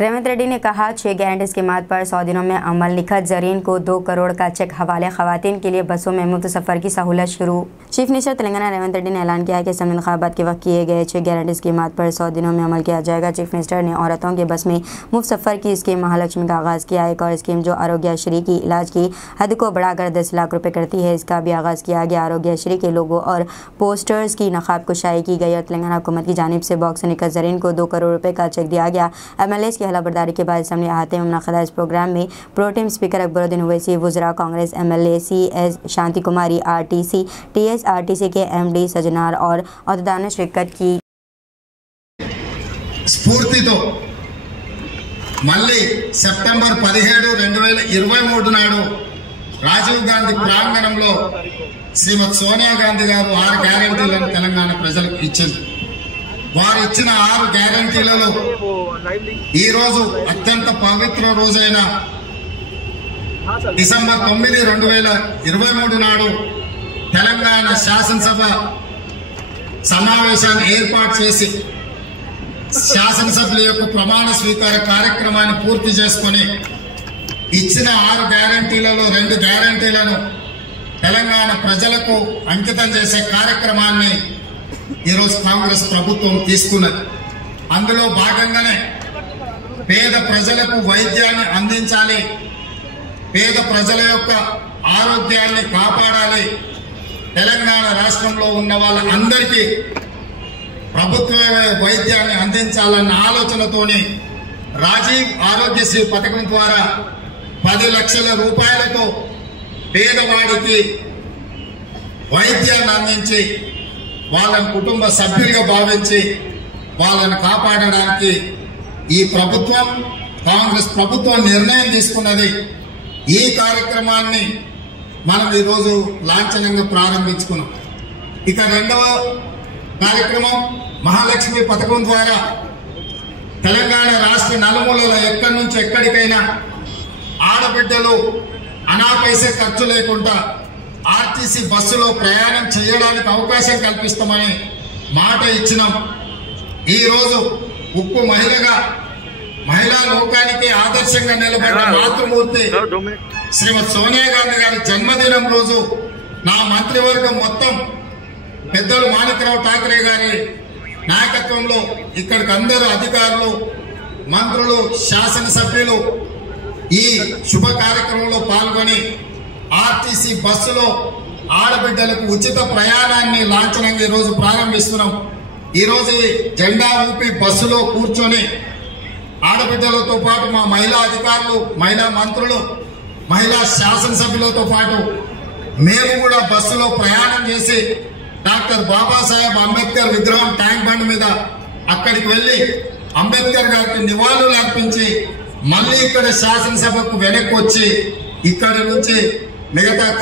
रेवंत रेड्डी ने कहा 6 गारंटी स्कीमात पर 100 दिनों में अमल। निखत जरीन को 2 करोड़ का चेक हवाले। खवातीन के लिए बसों में मुफ्त सफर की सहूलत शुरू। चीफ मिनिस्टर तेलंगाना रेवंत रेड्डी ने ऐलान किया है कि असम्बली इंतखाबात के वक्त किए गए 6 गारंटी स्कीमात पर 100 दिनों में अमल किया जाएगा। चीफ मिनिस्टर ने औरतों के बस में मुफ्त सफर की स्कीम महालक्ष्मी का आगाज़ किया। एक और स्कीम जो आरोग्यश्री की इलाज की हद को बढ़ाकर 10 लाख रुपये करती है, इसका भी आगाज़ किया गया। आरोग्यश्री के लोगों और पोस्टर्स की नकाब कुशाई की गई और तेलंगाना हुकूमत की जानिब से बॉक्स निखत जरीन को 2 करोड़ रुपये का चेक दिया गया। MLAs की हलाबरदारी के बाद असम्बली अहाते में मुनक़दा इस प्रोग्राम में प्रोटेम स्पीकर अकबरुद्दीन ओवैसी, वुज़रा Congress MLA CS Shanti Kumari, RTC TSRTC के MD सजनार और अहदेदारों ने शिरकत की। స్ఫూర్తితో మళ్ళీ సెప్టెంబర్ 17, 2023 నాడు రాజీవ్ గాంధీ ప్రాంగణంలో శ్రీమతి సోనియా గాంధీ గారు 6 గ్యారెంటీలను తెలంగాణ ప్రజలకు ఇచ్చారు. వారు ఇచ్చిన 6 గ్యారెంటీలలో ఈ రోజు అత్యంత పవిత్ర రోజైన డిసెంబర్ 9, 2023 నాడు తెలంగాణ శాసనసభ సమావేశాన్ని ఏర్పాటు చేసి శాసనసభ్యుల యొక్క ప్రమాణ స్వీకార కార్యక్రమాన్ని పూర్తి చేసుకుని ఇచ్చిన 6 గ్యారెంటీలలో 2 గ్యారెంటీలను తెలంగాణ ప్రజలకు అంకితం చేసే కార్యక్రమాన్ని ఈరోజు కాంగ్రెస్ ప్రభుత్వం తీసుకున్నది. అందులో భాగంగానే పేద ప్రజలకు వైద్యాన్ని అందించాలి, పేద ప్రజల యొక్క ఆరోగ్యాన్ని కాపాడాలి, తెలంగాణ రాష్ట్రంలో ఉన్న వాళ్ళందరికీ ప్రభుత్వ వైద్యాన్ని అందించాలన్న ఆలోచనతోని రాజీవ్ ఆరోగ్యశ్రీ పథకం ద్వారా 10 లక్షల రూపాయలతో పేదవాడికి వైద్యాన్ని అందించి వాళ్ళని కుటుంబ సభ్యులుగా భావించి వాళ్ళని కాపాడడానికి ఈ ప్రభుత్వం, కాంగ్రెస్ ప్రభుత్వం నిర్ణయం తీసుకున్నది. ఈ కార్యక్రమాన్ని మనం ఈరోజు లాంఛనంగా ప్రారంభించుకున్నాం. ఇక రెండవ కార్యక్రమం మహాలక్ష్మి పథకం ద్వారా తెలంగాణ రాష్ట్ర నలుమూలలో ఎక్కడి నుంచి ఎక్కడికైనా ఆడబిడ్డలు అనాపైసే ఖర్చు లేకుండా RTC బస్సులో ప్రయాణం చేయడానికి అవకాశం కల్పిస్తామని మాట ఇచ్చినాం. ఈరోజు ఉక్కు మహిళగా మహిళా లోకానికి ఆదర్శంగా నిలబడ్డ మాతృమూర్తి శ్రీమతి సోనియా గాంధీ గారి జన్మదినం రోజు నా మంత్రివర్గం మొత్తం పెద్దలు మాణిక్రావు ఠాకరే గారి నాయకత్వంలో ఇక్కడికి అందరూ అధికారులు, మంత్రులు, శాసనసభ్యులు ఈ శుభ కార్యక్రమంలో పాల్గొని RTC బస్సులో ఆడబిడ్డలకు ఉచిత ప్రయాణాన్ని లాంఛనంగా ఈరోజు ప్రారంభిస్తున్నాం. ఈరోజు జెండా ఊపి బస్సులో కూర్చొని ఆడబిడ్డలతో పాటు మా మహిళా అధికారులు, మహిళా మంత్రులు, మహిళా శాసనసభ్యులతో పాటు మేము కూడా బస్సులో ప్రయాణం చేసి డాక్టర్ బాబాసాహెబ్ అంబేద్కర్ విగ్రహం ట్యాంక్ బండ్ మీద అక్కడికి వెళ్లి అంబేద్కర్ గారికి నివాళులు అర్పించి మళ్ళీ ఇక్కడ శాసనసభకు వెనక్కి వచ్చి ఇక్కడి నుంచి మిగతా